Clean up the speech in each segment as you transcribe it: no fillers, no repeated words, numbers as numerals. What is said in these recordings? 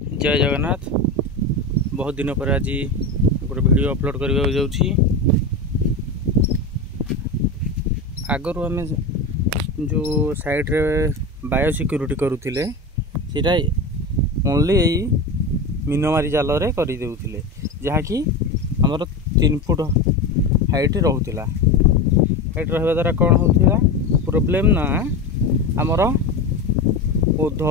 जय जगन्नाथ। बहुत दिन पर आज गोटे वीडियो अपलोड करने जाऊँगी। आगरू आम जो साइड रे बायो सिक्यूरिटी करुले सीटा ओनली यही मीनमारी जाल रे कर देउथिले, जहाँकि आमर 3 फुट हाइट रोला। हाइट रहा द्वारा कौन होता प्रोब्लेम ना आमर ओध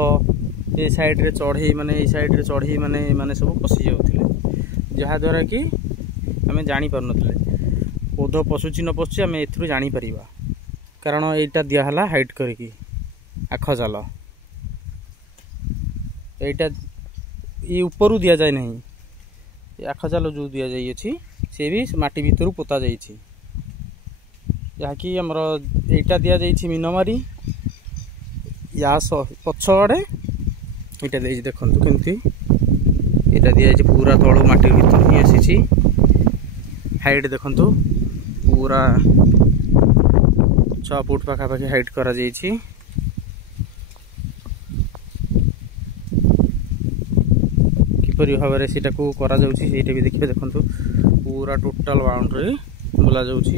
ये साइड रे चढ़ई माने साइड रे चढ़ई माने सब पशि जाउथिले, जहाँद्वारा कि आम जानी पार नथिले ओध पशुची न पशुची आम एथुरु जानी परिबा। कारण एटा दियाहला हाइट करके आख जाल, एटा ये ऊपर दि जाए नहीं। आख जाल जो दि जाइए सी भी माटी भितर पोता जाइए, जहाँकि आमर एटा दि जाइए मीनमारी। या पछआड़े यहाँ दे देखु केमती यहाँ दि जाए पूरा तलू माटी भर ही आसी। हाइट देखु पूरा 6 फुट पाखापाखि हाइट करा जाइए। किपरि भाव में सीटा को करा जाउछि सेटा भी देखिए। देखु पूरा टोटाल बाउंड्री बुला जाउछि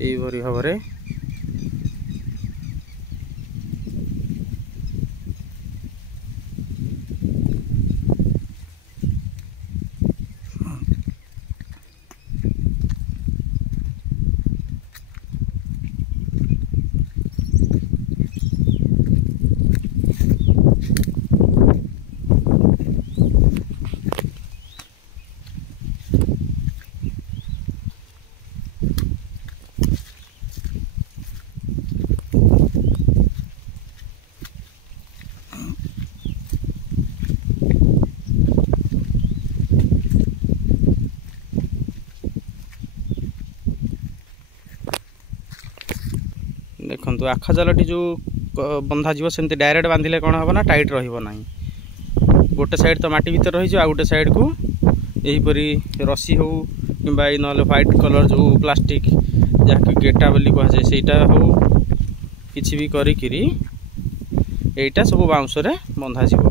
एई भरी भाव में। देखु आख जालटी जो बंधा जीव सेमती डायरेक्ट बांधिले कौन हम ना टाइट रही। गोटे साइड तो माटी भीतर रही, आ गोटे साइड को यहीपरी रसी हो कि ना व्हाइट कलर जो प्लास्टिक जहाँकि गेटा बोली कहुए सेटा हो किसी भी करी एटा सब बाउंस रे बंधा जीव।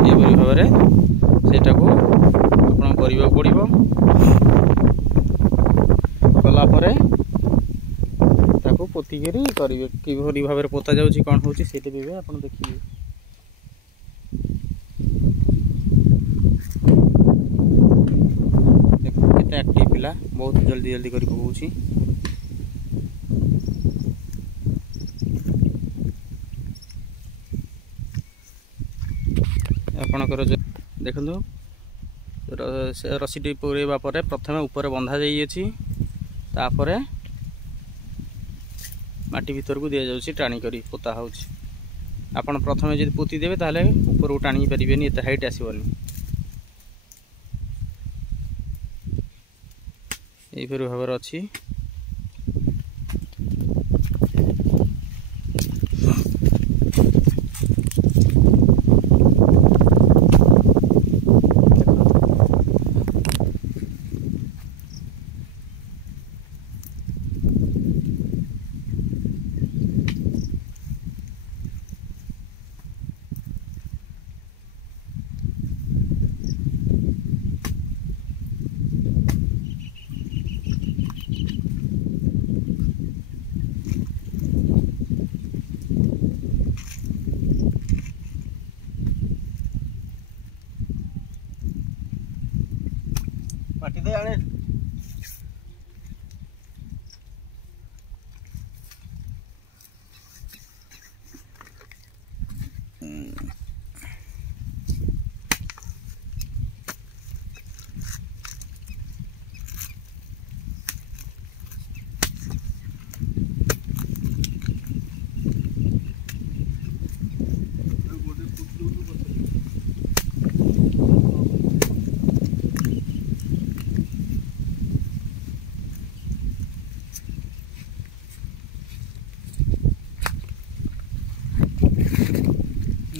यहीपरी भाव में सेटा को आपन करबा पड़िबो। कला परे पोतिकी करेंगे कि भाव में पोता जाऊँगी कौन हो भी आप देखिए। देखते एक्टिव पिला बहुत जल्दी जल्दी कर पकाउछि। आपणकर देखु रसीटी पूरेबा प्रथम ऊपर बंधा जाइए, तापर माटी भीतर को दि जाऊँगी टाणी करी पोता हो। आपड़ प्रथम जब पोती देवे ताहले ऊपर को टाणी पारे एत हाइट आसबनी। यहीपरि भाव में अच्छी माटी दे आने।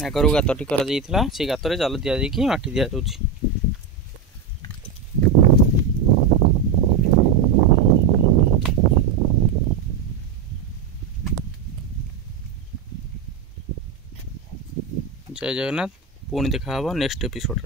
आगर गातटी कर से गातर जाल दि जाकि माटी दि जाऊँगी। जय जगन्नाथ पुणी देखा नेक्स्ट एपिसोड।